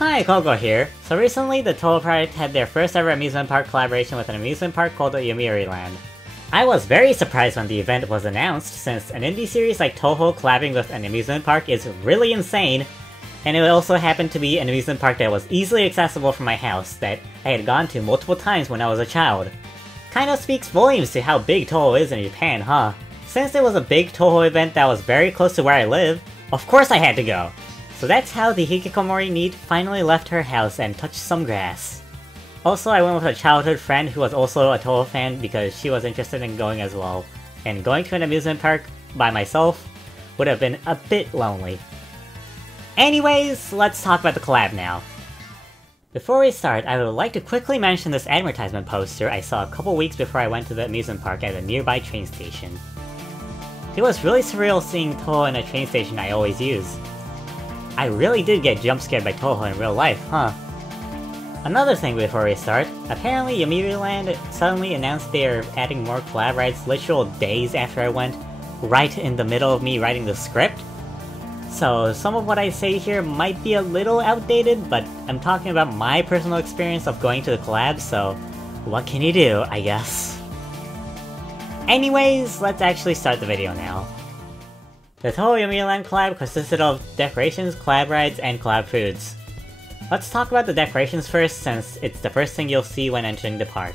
Hi, Kogo here. So recently, the Touhou project had their first ever amusement park collaboration with an amusement park called Yomiuri Land. I was very surprised when the event was announced, since an indie series like Touhou collabing with an amusement park is really insane, and it also happened to be an amusement park that was easily accessible from my house, that I had gone to multiple times when I was a child. Kinda speaks volumes to how big Touhou is in Japan, huh? Since it was a big Touhou event that was very close to where I live, of course I had to go! So that's how the Hikikomori NEET finally left her house and touched some grass. Also, I went with a childhood friend who was also a Touhou fan because she was interested in going as well, and going to an amusement park by myself would have been a bit lonely. Anyways, let's talk about the collab now. Before we start, I would like to quickly mention this advertisement poster I saw a couple weeks before I went to the amusement park at a nearby train station. It was really surreal seeing Touhou in a train station I always use. I really did get jump scared by Touhou in real life, huh? Another thing before we start, apparently Yomiuri Land suddenly announced they are adding more collab rides literal days after I went, right in the middle of me writing the script. So some of what I say here might be a little outdated, but I'm talking about my personal experience of going to the collab, so what can you do, I guess? Anyways, let's actually start the video now. The Touhou Yomiuri Land collab consisted of decorations, collab rides, and collab foods. Let's talk about the decorations first, since it's the first thing you'll see when entering the park.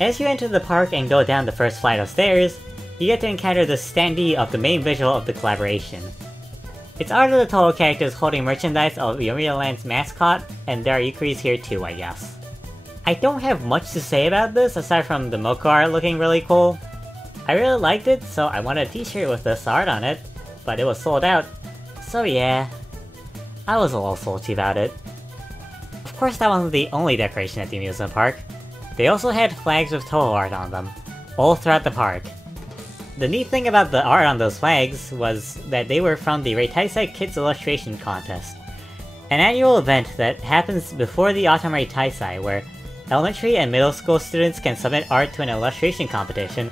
As you enter the park and go down the first flight of stairs, you get to encounter the standee of the main visual of the collaboration. It's art of the Touhou characters holding merchandise of Yomiuri Land's mascot, and there are yukiris here too, I guess. I don't have much to say about this aside from the Moko art looking really cool. I really liked it, so I wanted a t-shirt with this art on it, but it was sold out, so yeah, I was a little salty about it. Of course that wasn't the only decoration at the amusement park. They also had flags with Touhou art on them, all throughout the park. The neat thing about the art on those flags was that they were from the Reitaisai Kids Illustration Contest, an annual event that happens before the Autumn Reitaisai, where elementary and middle school students can submit art to an illustration competition,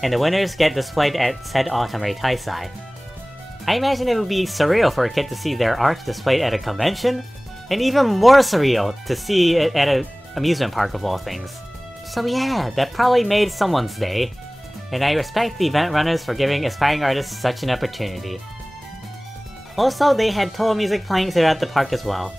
and the winners get displayed at said Autumn Reitaisai. I imagine it would be surreal for a kid to see their art displayed at a convention, and even more surreal to see it at an amusement park of all things. So yeah, that probably made someone's day, and I respect the event runners for giving aspiring artists such an opportunity. Also, they had Touhou music playing throughout the park as well.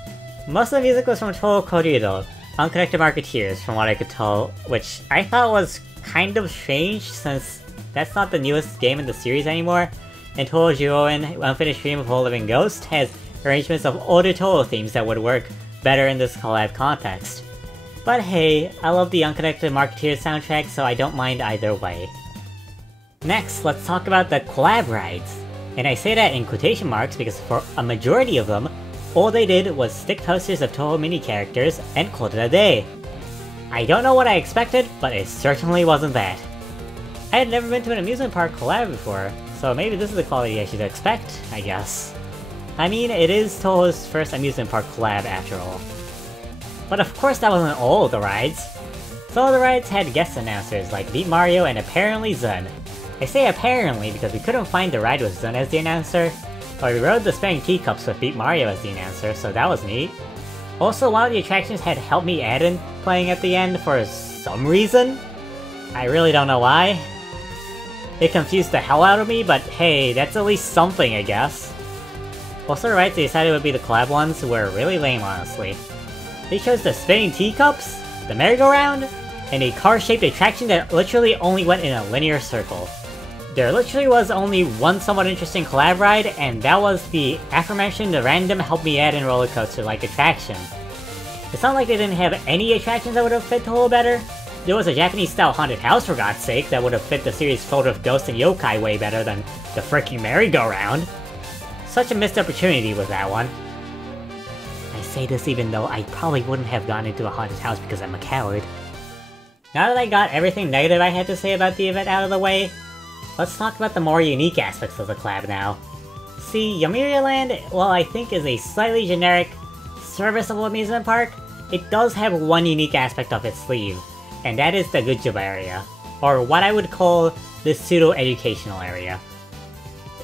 Most of the music was from Touhou Korido, Unconnected Marketeers from what I could tell, which I thought was kind of strange since that's not the newest game in the series anymore, and Touhou Juoin Unfinished Dream of Whole Living Ghost has arrangements of older Touhou themes that would work better in this collab context. But hey, I love the Unconnected Marketeers soundtrack, so I don't mind either way. Next, let's talk about the collab rides. And I say that in quotation marks because for a majority of them, all they did was stick posters of Touhou mini characters and called it a day. I don't know what I expected, but it certainly wasn't that. I had never been to an amusement park collab before, so maybe this is the quality I should expect, I guess. I mean, it is Touhou's first amusement park collab after all. But of course that wasn't all of the rides. Some of the rides had guest announcers like Beat Mario and apparently Zun. I say apparently because we couldn't find the ride with Zun as the announcer, but we rode the Spinning Teacups with Beat Mario as the announcer, so that was neat. Also, one of the attractions had Help Me Aden playing at the end for some reason. I really don't know why. It confused the hell out of me, but hey, that's at least something, I guess. Also, the rides they decided would be the collab ones were really lame, honestly. They chose the Spinning Teacups, the merry-go-round, and a car-shaped attraction that literally only went in a linear circle. There literally was only one somewhat interesting collab ride, and that was the aforementioned random Help Me Aden roller coaster-like attraction. It's not like they didn't have any attractions that would have fit Touhou better. There was a Japanese-style haunted house, for God's sake, that would have fit the series filled with ghosts and yokai way better than the freaking merry-go-round. Such a missed opportunity with that one. I say this even though I probably wouldn't have gone into a haunted house because I'm a coward. Now that I got everything negative I had to say about the event out of the way, let's talk about the more unique aspects of the collab now. See, Yomiuri Land, while I think is a slightly generic, serviceable amusement park, it does have one unique aspect up its sleeve, and that is the Good Job area, or what I would call the pseudo-educational area.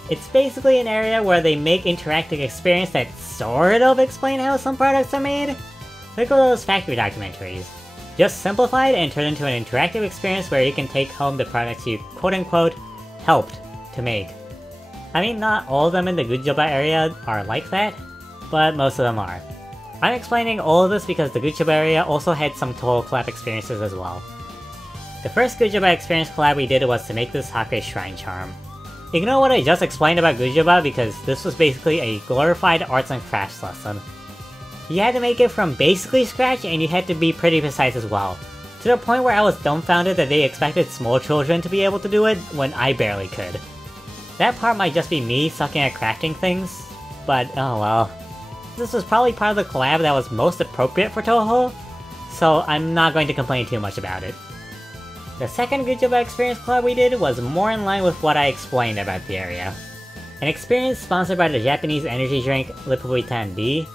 It's basically an area where they make interactive experience that sort of explain how some products are made. Look at those factory documentaries. Just simplified and turned into an interactive experience where you can take home the products you quote-unquote helped to make. I mean, not all of them in the Gujoba area are like that, but most of them are. I'm explaining all of this because the Gujoba area also had some Touhou collab experiences as well. The first Gujoba experience collab we did was to make this Sakura Shrine charm. Ignore what I just explained about Gujoba because this was basically a glorified arts and crafts lesson. You had to make it from basically scratch and you had to be pretty precise as well, to the point where I was dumbfounded that they expected small children to be able to do it when I barely could. That part might just be me sucking at crafting things, but oh well. This was probably part of the collab that was most appropriate for Touhou, so I'm not going to complain too much about it. The second Gujoba experience collab we did was more in line with what I explained about the area. An experience sponsored by the Japanese energy drink Lipovitan D,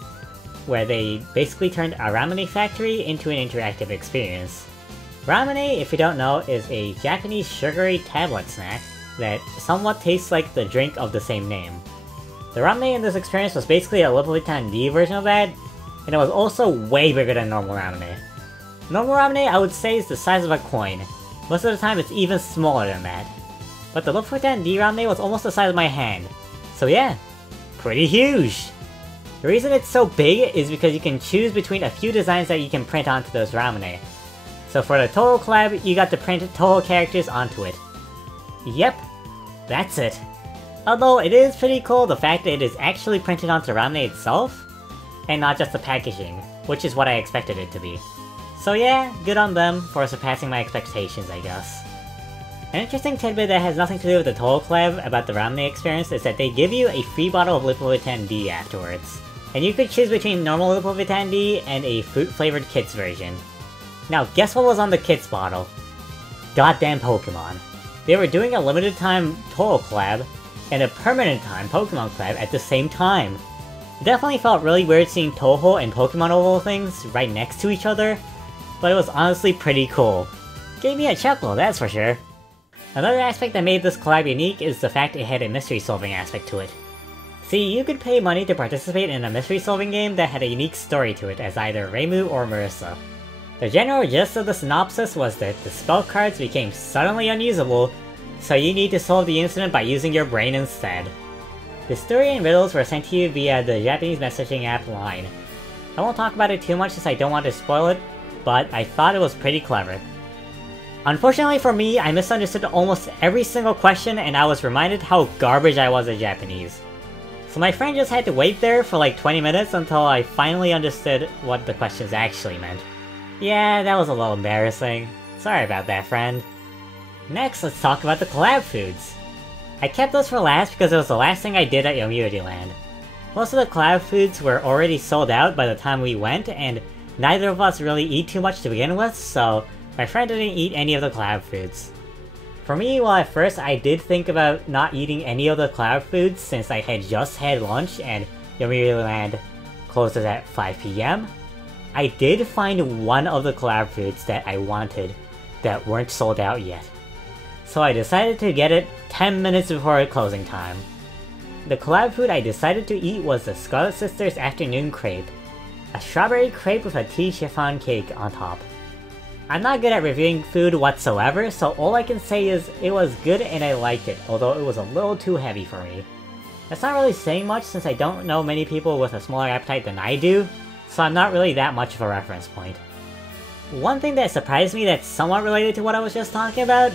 where they basically turned a ramen factory into an interactive experience. Ramen, if you don't know, is a Japanese sugary tablet snack that somewhat tastes like the drink of the same name. The ramen in this experience was basically a Lipovitan D version of that, and it was also way bigger than normal ramen. Normal ramen I would say is the size of a coin. Most of the time it's even smaller than that. But the Lipovitan D ramen was almost the size of my hand. So yeah, pretty huge! The reason it's so big is because you can choose between a few designs that you can print onto those ramen. So for the Touhou collab, you got to print Touhou characters onto it. Yep, that's it. Although it is pretty cool the fact that it is actually printed onto ramen itself, and not just the packaging, which is what I expected it to be. So yeah, good on them for surpassing my expectations, I guess. An interesting tidbit that has nothing to do with the Touhou collab about the ramen experience is that they give you a free bottle of Lipovitan D afterwards. And you could choose between normal Lipovitan D and a fruit-flavored Kits version. Now guess what was on the Kits bottle? Goddamn Pokemon. They were doing a limited time Touhou collab, and a permanent time Pokemon collab at the same time. It definitely felt really weird seeing Touhou and Pokemon oval things right next to each other, but it was honestly pretty cool. Gave me a chuckle, that's for sure. Another aspect that made this collab unique is the fact it had a mystery solving aspect to it. See, you could pay money to participate in a mystery solving game that had a unique story to it as either Reimu or Marissa. The general gist of the synopsis was that the spell cards became suddenly unusable, so you need to solve the incident by using your brain instead. The story and riddles were sent to you via the Japanese messaging app Line. I won't talk about it too much since I don't want to spoil it, but I thought it was pretty clever. Unfortunately for me, I misunderstood almost every single question and I was reminded how garbage I was at Japanese. So my friend just had to wait there for like 20 minutes until I finally understood what the questions actually meant. Yeah, that was a little embarrassing. Sorry about that, friend. Next, let's talk about the collab foods. I kept those for last because it was the last thing I did at Yomiuri Land. Most of the collab foods were already sold out by the time we went, and neither of us really eat too much to begin with, so my friend didn't eat any of the collab foods. For me, well, at first I did think about not eating any of the collab foods since I had just had lunch and Yomiuri Land closes at 5 PM. I did find one of the collab foods that I wanted that weren't sold out yet. So I decided to get it 10 minutes before closing time. The collab food I decided to eat was the Scarlet Sisters Afternoon Crepe, a strawberry crepe with a tea chiffon cake on top. I'm not good at reviewing food whatsoever, so all I can say is it was good and I liked it, although it was a little too heavy for me. That's not really saying much since I don't know many people with a smaller appetite than I do, so I'm not really that much of a reference point. One thing that surprised me that's somewhat related to what I was just talking about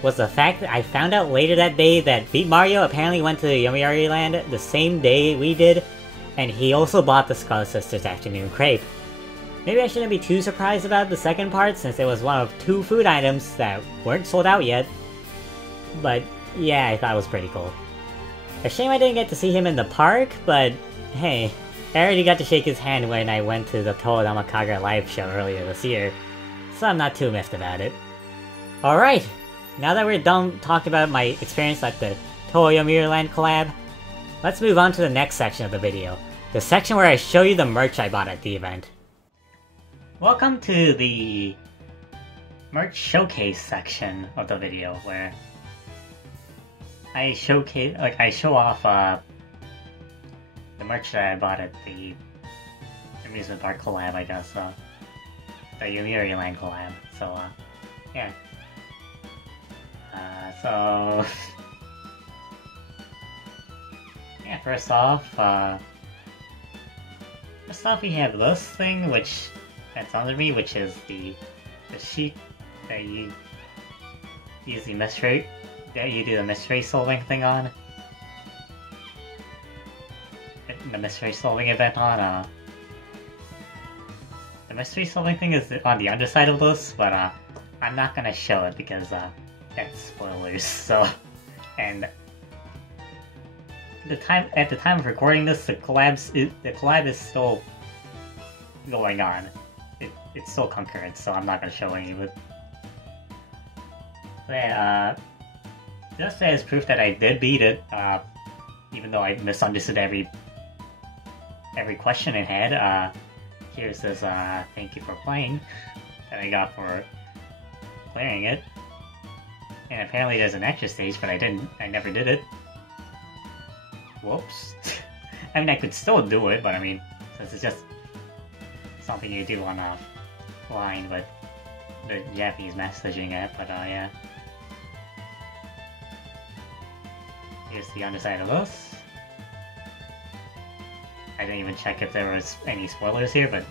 was the fact that I found out later that day that Beat Mario apparently went to Yomiuri Land the same day we did, and he also bought the Scarlet Sisters Afternoon Crepe. Maybe I shouldn't be too surprised about the second part since it was one of 2 food items that weren't sold out yet. But yeah, I thought it was pretty cool. A shame I didn't get to see him in the park, but hey, I already got to shake his hand when I went to the Touhou Damakaga live show earlier this year, so I'm not too miffed about it. Alright, now that we're done talking about my experience at the Touhou Yomiuri Land collab, let's move on to the next section of the video. The section where I show you the merch I bought at the event. Welcome to the merch showcase section of the video, where I showcase, like, I show off, the merch that I bought at the Amusement Park collab, I guess, the Yomiuri Land collab, so, yeah. So... yeah, first off, we have this thing, which, that's under me, which is the sheet that you use the mystery, that you do the mystery solving thing on. The mystery solving event on, the mystery solving thing is on the underside of this, but, I'm not gonna show it because, that's spoilers, so, and at the time of recording this, the collab is still going on. It's still concurrent, so I'm not gonna show any of it. But yeah, just as proof that I did beat it, even though I misunderstood every question it had, here's this thank you for playing that I got for clearing it. And apparently there's an extra stage, but I never did it. Whoops. I mean, I could still do it, but I mean, since it's just something you do on a line with the Japanese messaging app, but yeah. Here's the underside of this. I didn't even check if there was any spoilers here, but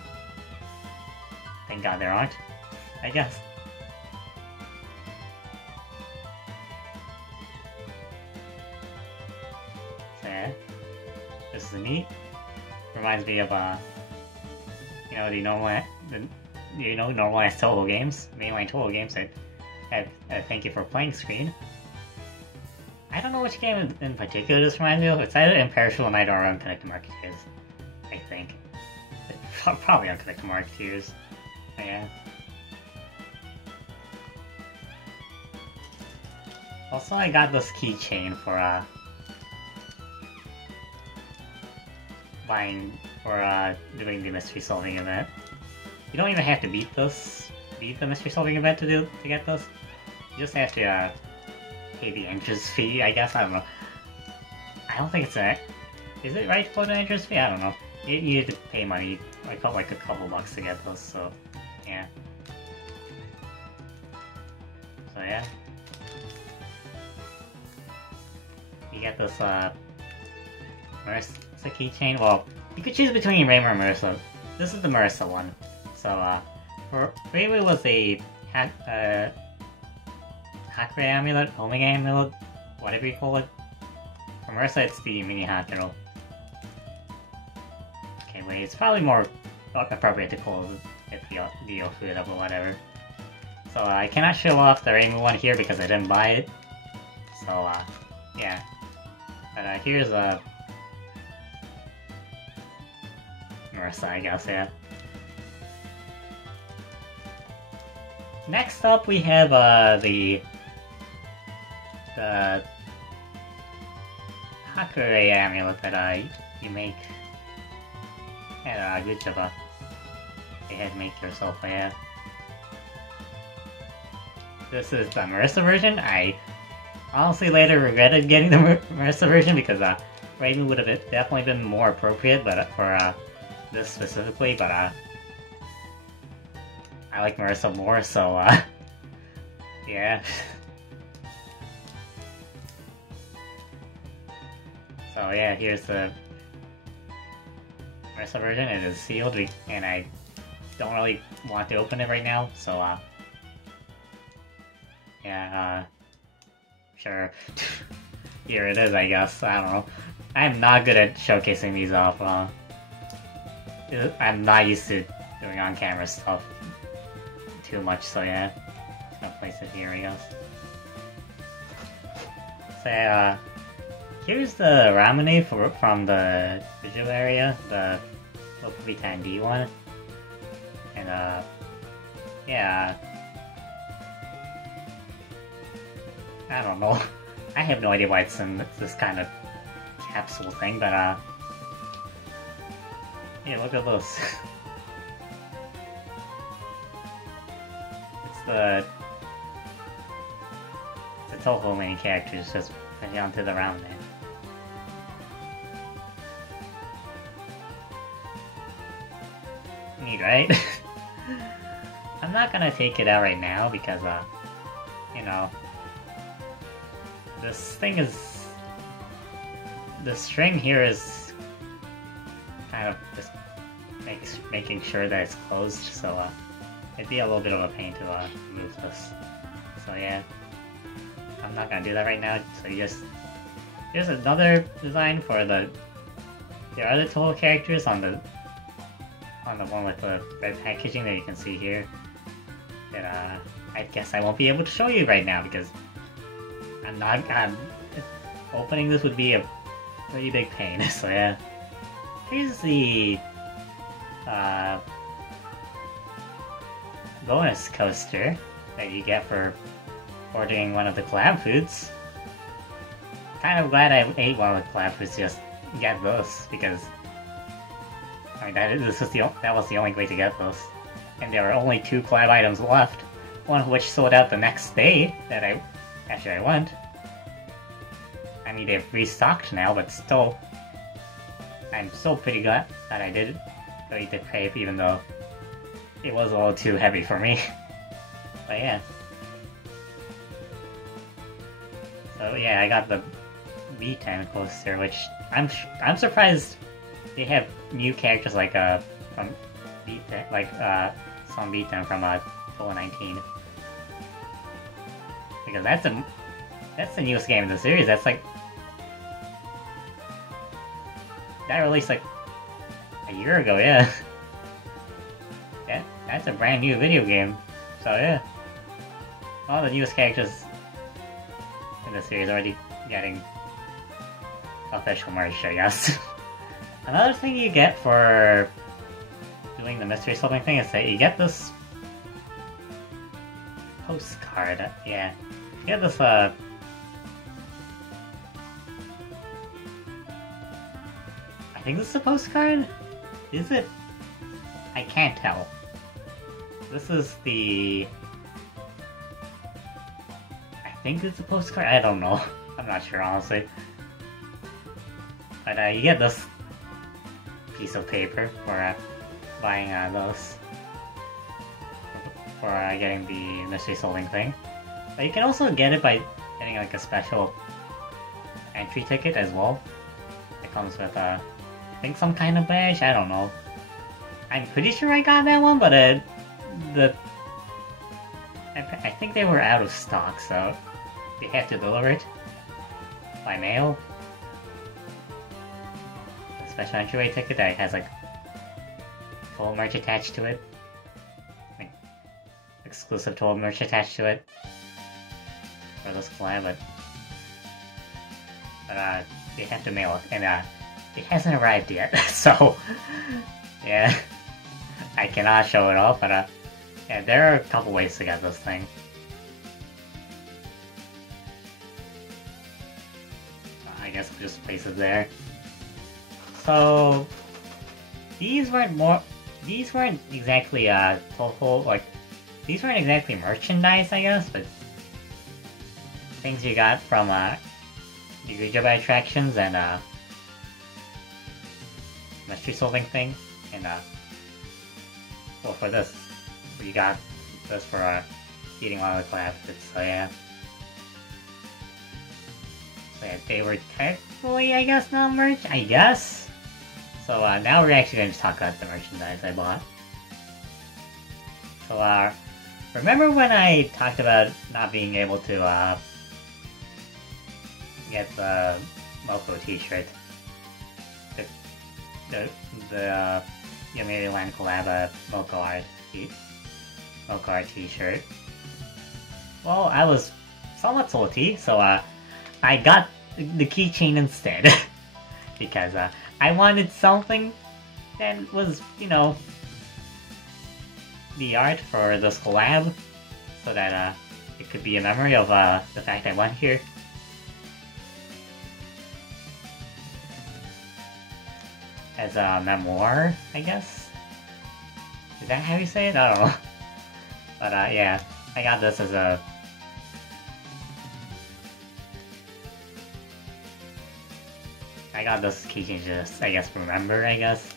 thank God there aren't, I guess. This is neat. Reminds me of you know, the normal ass Touhou games, mainline Touhou games that have a thank you for playing screen. I don't know which game in particular this reminds me of. It's either Imperishable Night or Unconnected Marketeers, I think. Probably Unconnected Marketeers. But yeah. Also, I got this keychain for doing the mystery solving event. You don't even have to beat the mystery solving event to get this. You just have to pay the entrance fee, I guess. I don't know. I don't think it's is it right for the entrance fee? I don't know. You have to pay money, like a couple bucks to get this. So yeah. So yeah. You get this Marissa keychain. Well, you could choose between Reimu or Marissa. This is the Marissa one. So for Reimu was a Hakure amulet, homing amulet, whatever you call it. For Marissa, it's the mini Hakuro. Okay, wait, it's probably more appropriate to call it the Ofuda or whatever. So I cannot show off the Reimu one here because I didn't buy it. So yeah. But here's Marissa, I guess, yeah. Next up, we have the Hakure amulet that you make at Guchaba. You had to make yourself, yeah. This is the Marissa version. I honestly later regretted getting the Marissa version because Raven would have definitely been more appropriate, but for this specifically, but I like Marissa more, so yeah. So yeah, here's the Marissa version. It is sealed, and I don't really want to open it right now, so yeah, sure. Here it is, I guess. I don't know. I'm not good at showcasing these off. I'm not used to doing on-camera stuff too much, so yeah. Just gonna place it here, I guess. So yeah, here's the Ramune from the visual area, the Lopuvitan D one. And yeah. I don't know. I have no idea why it's in this kind of capsule thing, but yeah, look at this. It's the Touhou main characters just Put it onto the round there. Neat, right? I'm not gonna take it out right now because, you know, this thing is... The string here is kind of just making sure that it's closed, so it'd be a little bit of a pain to move this. So yeah, I'm not gonna do that right now. So here's another design for the other Touhou characters on the one with the red packaging that you can see here. That I guess I won't be able to show you right now because opening this would be a pretty big pain. So yeah, here's the bonus coaster that you get for ordering one of the collab foods. Kind of glad I ate one of the collab foods to just get this, because I mean that was the only way to get this, and there were only 2 collab items left. One of which sold out the next day that I went. I mean they've restocked now, but still, I'm still pretty glad that I did eat the crepe, even though it was a little too heavy for me. But yeah. So yeah, I got the B10 coaster, which I'm surprised they have new characters like from B10, like some B10 from 2019, because that's the newest game in the series. That's like that released like a year ago, yeah. That's a brand new video game. So yeah, all the newest characters in the series already getting official merch, I guess. Another thing you get for doing the mystery solving thing is that you get this postcard. Yeah, you get this I think this is a postcard? Is it? I can't tell. This is the... I think it's a postcard? I don't know. I'm not sure, honestly. But you get this piece of paper for buying those. For getting the mystery solving thing. But you can also get it by getting like a special entry ticket as well. It comes with I think some kind of badge, I don't know. I'm pretty sure I got that one, but I think they were out of stock, so they had to deliver it by mail. A special entryway ticket that has like full merch attached to it, like exclusive Touhou merch attached to it for this collab, but they have to mail it, and it hasn't arrived yet. So yeah, I cannot show it off, but yeah, there are a couple ways to get this thing. I guess we'll just place it there. So these weren't exactly Touhou, like these weren't exactly merchandise, I guess, but things you got from the Yujabai attractions and mystery solving thing, and well, for this, we got this for eating one of the collab foods, so yeah. So yeah, they were technically, I guess, not merch, I guess? So now we're actually going to talk about the merchandise I bought. So remember when I talked about not being able to get the Moko t-shirt? The Yomiuri Land Collab Moko art t-shirt. Well, I was somewhat salty, so I got the keychain instead. Because I wanted something that was, you know, the art for this collab, so that it could be a memory of the fact I went here. As a memoir, I guess? Is that how you say it? I don't know. But yeah, I got this as a I got this keychain just, I guess, remember, I guess.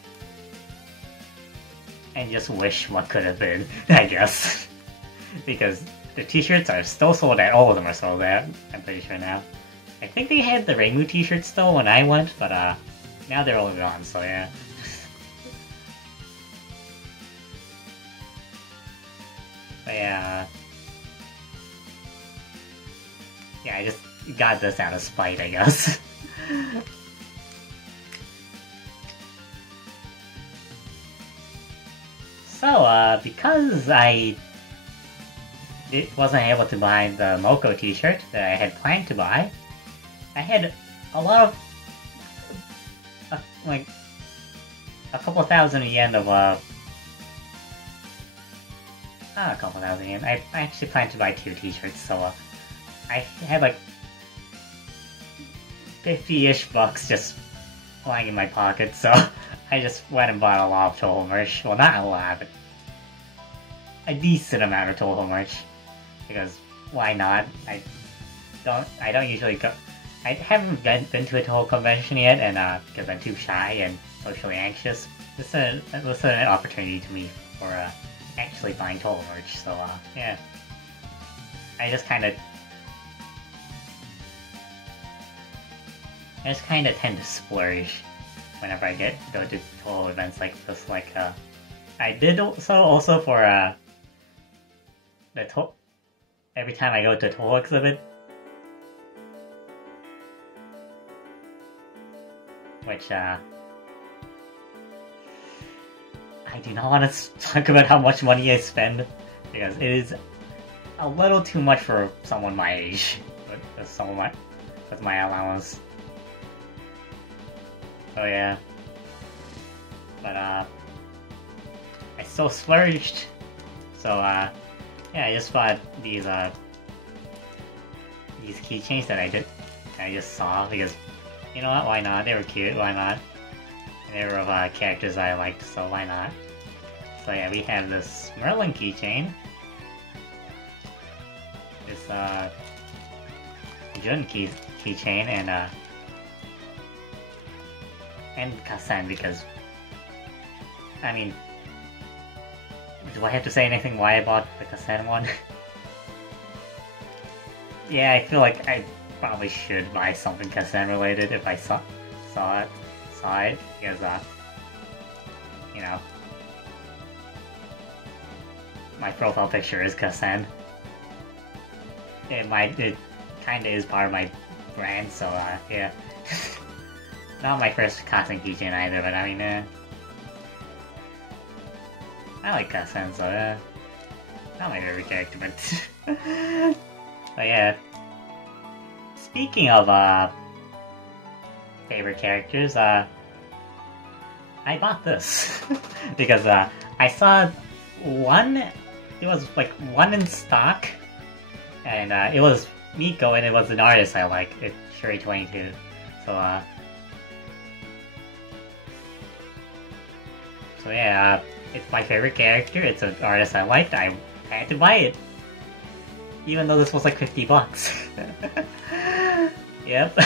And just wish what could have been, I guess. Because the t-shirts are still sold out, all of them are sold out, I'm pretty sure now. I think they had the Reimu t-shirt still when I went, but now they're all gone, so yeah. But yeah, yeah, I just got this out of spite, I guess. So, because I wasn't able to buy the Moko t-shirt that I had planned to buy, I had a lot of, like, a couple thousand yen of, a couple thousand yen. I actually planned to buy 2 t-shirts, so, I had, like, 50-ish bucks just lying in my pocket, so I just went and bought a lot of Touhou merch. Well, not a lot, but a decent amount of Touhou merch. Because, why not? I don't usually go... I haven't been to a Touhou convention yet, and because I'm too shy and socially anxious, this is an opportunity to me for actually buying Touhou merch, so yeah. I just kinda tend to splurge whenever I go to Touhou events like this. Like, I did so also for every time I go to a Touhou exhibit, which I do not want to talk about how much money I spend, because it is a little too much for someone my age with my allowance. So yeah, but I still splurged, so yeah, I just bought these keychains that I just saw, because you know what, why not? They were cute, why not? And they were of characters I liked, so why not? So yeah, we have this Merlin keychain, this Jun keychain, and Kasen, because, I mean, do I have to say anything why I bought the Kasen one? Yeah, I feel like I probably should buy something Kasen related if I saw it, because, you know, my profile picture is Kasen. It kinda is part of my brand, so, yeah. Not my first Kasen keychain either, but I mean, I like Kasen, so, not my favorite character, but... but yeah. Speaking of, favorite characters, I bought this. Because, I saw one, it was like one in stock, and, it was Miko, and it was an artist I like, it's Shuri22, so, so yeah, it's my favorite character, it's an artist I liked, I had to buy it. Even though this was like 50 bucks. Yep.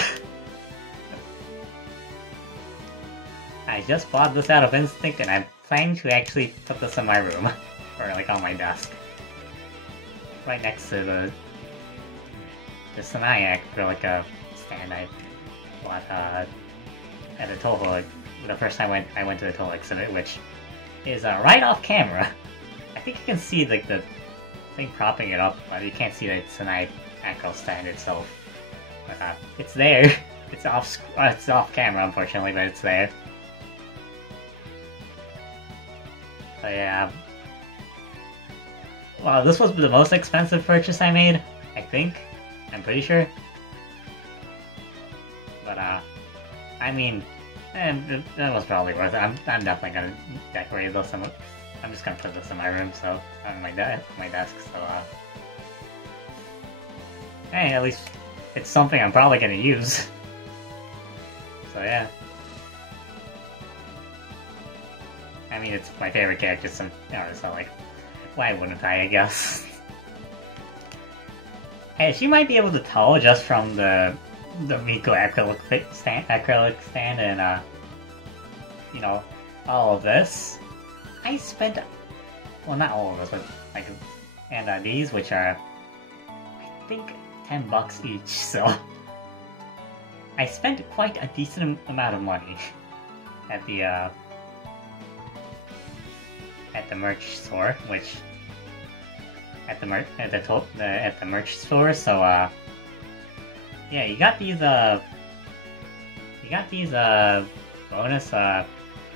I just bought this out of instinct, and I'm planning to actually put this in my room. Or like on my desk. Right next to the Sanayak, for like a stand I bought at the Touhou, like, the first time I went to the Touhou exhibit, which is right off camera. I think you can see like the thing propping it up, but you can't see the Sanayak actual stand itself. But it's there. It's off camera, unfortunately, but it's there. So yeah. Wow, this was the most expensive purchase I made, I think. I'm pretty sure. But I mean, that was probably worth it. I'm definitely gonna decorate this. I'm just gonna put this in my room, so on my desk. So hey, at least it's something I'm probably gonna use. So yeah. I mean, it's my favorite character, so like, why wouldn't I guess? Hey, she might be able to tell just from the the Miko acrylic stand, and you know, all of this. I spent, well, not all of this, but like, and these, which are, I think, $10 each. So I spent quite a decent amount of money at the merch store, which at the merch store. So yeah, you got these bonus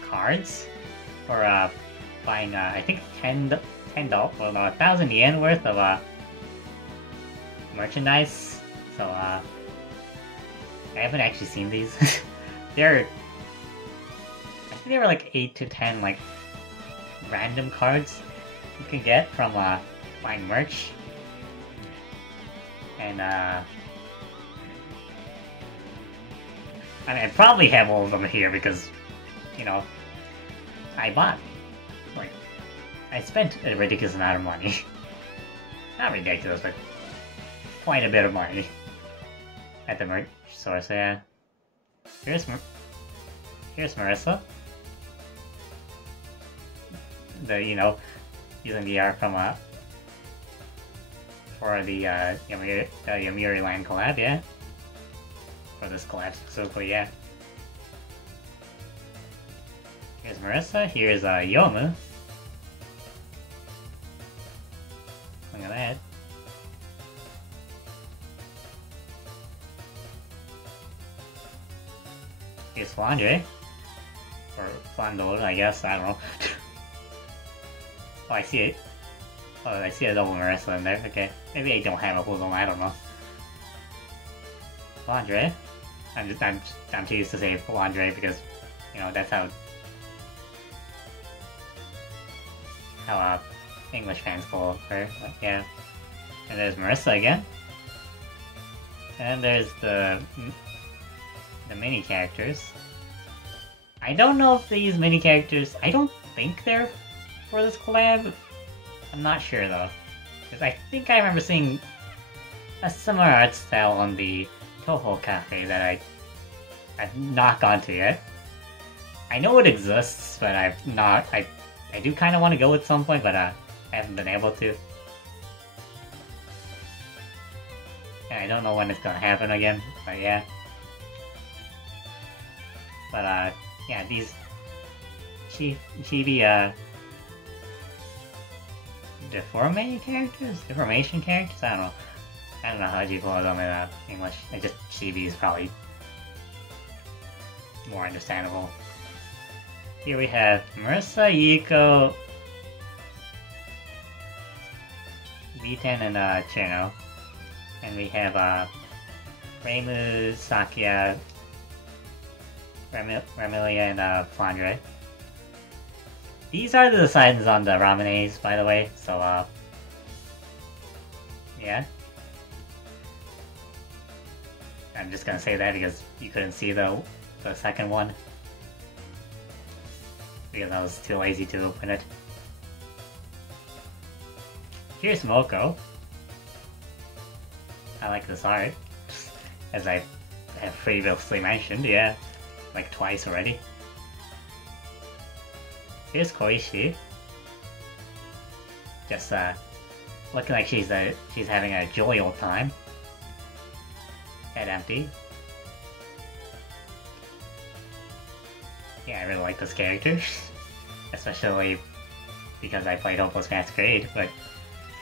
cards for buying I think $10 well, 1,000 yen worth of merchandise. So I haven't actually seen these. I think they were like 8 to 10 like random cards you can get from buying merch. And I mean, I probably have all of them here because, you know, I spent a ridiculous amount of money. Not ridiculous, but quite a bit of money at the merch store. So yeah, here's Marissa. Using the art from for the Yomiuri Land collab, yeah. For this collab specifically, yeah. Here's Marissa. Here's Yomu. Look at that. Here's Flandre. Or Flandol, I guess, I don't know. Oh, I see it. Oh, I see a double Marissa in there. Okay. Maybe I don't have a whole of them, I don't know. Flandre. I'm too used to say Flandre because, you know, that's how English fans call her, but yeah. And there's Marissa again. And there's the mini characters. I don't know if these mini characters, I don't think they're for this collab. I'm not sure though. Because I think I remember seeing a similar art style on the Touhou Cafe that I've not gone to yet. I know it exists, but I do kind of want to go at some point, but I haven't been able to. And I don't know when it's gonna happen again, but yeah. But yeah, these chibi deformation characters? I don't know how you call them in English. Just chibi is probably more understandable. Here we have Marissa, Yiko, V10, and Chino. And we have Reimu, Sakia, Remilia, and Flandre. These are the designs on the ramenes, by the way, so yeah. I'm just gonna say that because you couldn't see the second one. Because I was too lazy to open it. Here's Moko. I like this art, as I have previously mentioned, yeah, like twice already. Here's Koishi. Just looking like she's having a joyful time. Head empty. Yeah, I really like this character, especially because I played Hopeless Masquerade. But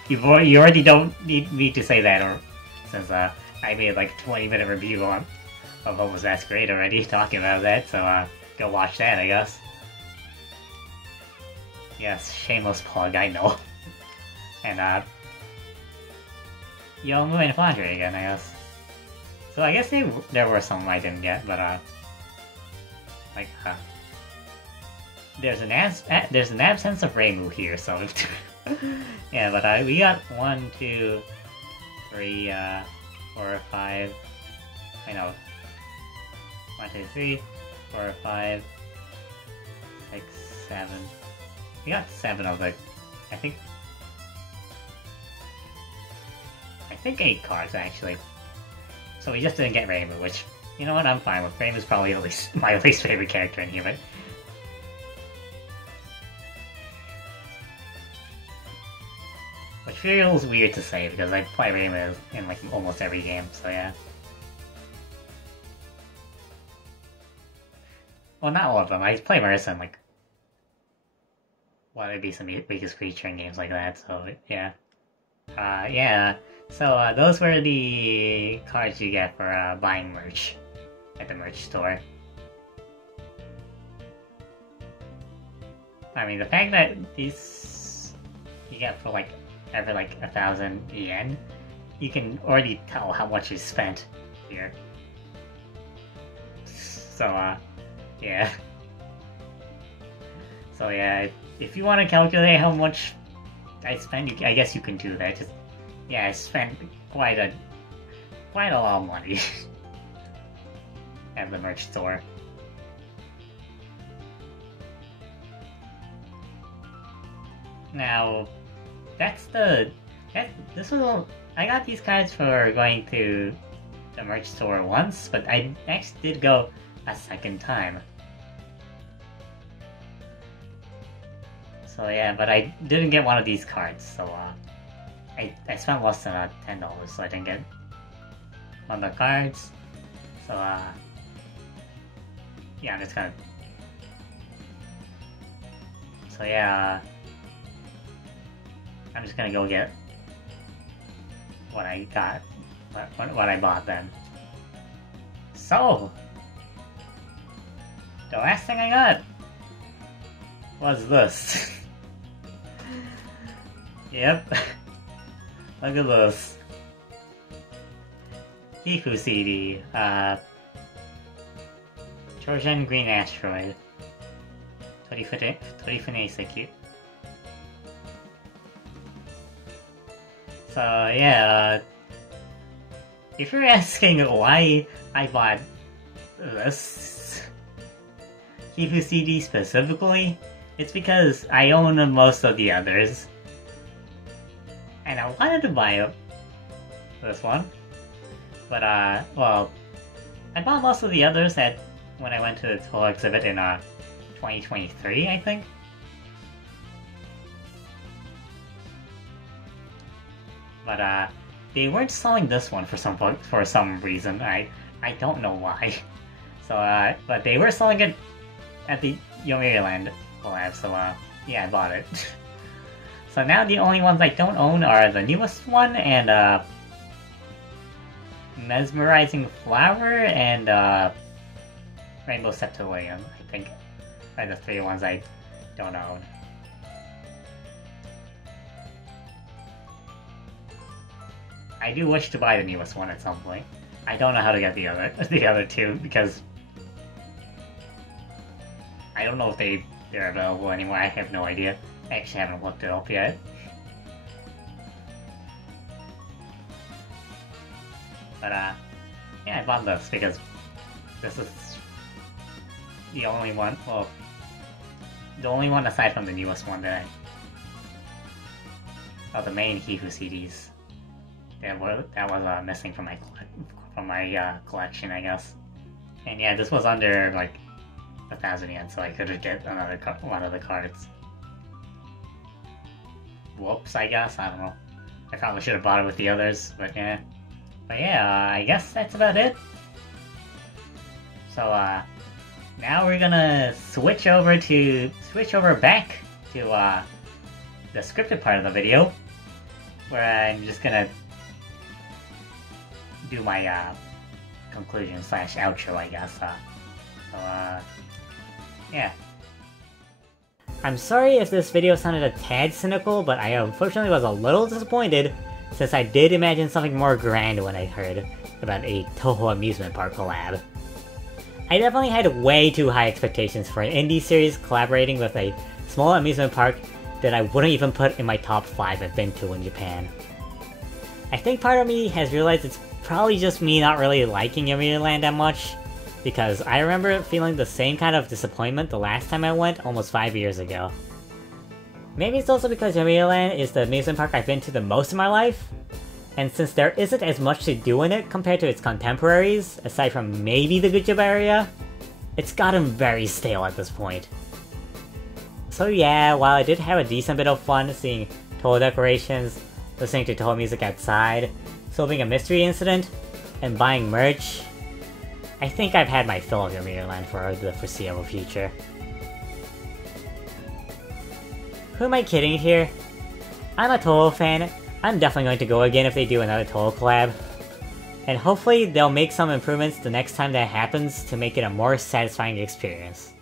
you already don't need me to say that, or since I made like a 20-minute review of Hopeless Masquerade already talking about that. So go watch that, I guess. Yes, shameless plug, I know. And Yomu and Flandre again, I guess. So I guess there were some I didn't get, but like there's an absence of Reimu here, so yeah. But we got 1, 2, 3, 4, 5. I know. 1, 2, 3, 4, 5, 6, 7. We got 7 of the. I think 8 cards actually. So we just didn't get Rainbow, which, you know what, I'm fine with. Rainbow's probably my least favorite character in here, but... Which feels weird to say, because I play Rainbow in like almost every game, so yeah. Well, not all of them. I play Marissa in like... What would be some weakest creature in games like that, so yeah. Yeah. So, those were the cards you get for buying merch at the merch store. I mean, the fact that these you get for like every like 1,000 yen, you can already tell how much you spent here. So, yeah. So yeah, if you want to calculate how much I spent, I guess you can do that. Just yeah, I spent quite a lot of money at the merch store. Now, this was I got these cards for going to the merch store once, but I actually did go a second time. So yeah, but I didn't get one of these cards, so I spent less than $10, so I didn't get one of the cards. So yeah, I'm just gonna... So yeah, I'm just gonna go get what I got, what I bought then. So, the last thing I got was this. Yep. Look at this. Hifu CD. Trojan Green Asteroid. 鳥船遺跡. So yeah, if you're asking why I bought this Hifu CD specifically, it's because I own most of the others. And I wanted to buy this one, but well, I bought most of the others when I went to the Touhou exhibit in 2023, I think. But they weren't selling this one for some reason. I don't know why. So but they were selling it at the Yomiuri Land collab. So yeah, I bought it. So now the only ones I don't own are the newest one and Mesmerizing Flower and Rainbow Septillium, I think, are the three ones I don't own. I do wish to buy the newest one at some point. I don't know how to get the other two because I don't know if they're available anymore. I have no idea. I actually haven't looked it up yet. But yeah, I bought this because this is the only one, well, the only one aside from the newest one that the main Hifu CDs that was missing from my collection, I guess. And yeah, this was under like 1,000 yen, so I could get one of the cards. Whoops, I guess, I don't know. I probably should have bought it with the others, but yeah. But yeah, I guess that's about it. So now we're gonna switch over back to the scripted part of the video, where I'm just gonna do my conclusion / outro, I guess. So yeah. I'm sorry if this video sounded a tad cynical, but I unfortunately was a little disappointed, since I did imagine something more grand when I heard about a Touhou Amusement Park collab. I definitely had way too high expectations for an indie series collaborating with a small amusement park that I wouldn't even put in my top 5 I've been to in Japan. I think part of me has realized it's probably just me not really liking Yomiuri Land that much, because I remember feeling the same kind of disappointment the last time I went almost 5 years ago. Maybe it's also because Yomiuri Land is the amusement park I've been to the most in my life, and since there isn't as much to do in it compared to its contemporaries, aside from maybe the Good Job area, it's gotten very stale at this point. So yeah, while I did have a decent bit of fun seeing Touhou decorations, listening to Touhou music outside, solving a mystery incident, and buying merch, I think I've had my fill of Yomiuri Land for the foreseeable future. Who am I kidding here? I'm a Touhou fan. I'm definitely going to go again if they do another Touhou collab. And hopefully they'll make some improvements the next time that happens to make it a more satisfying experience.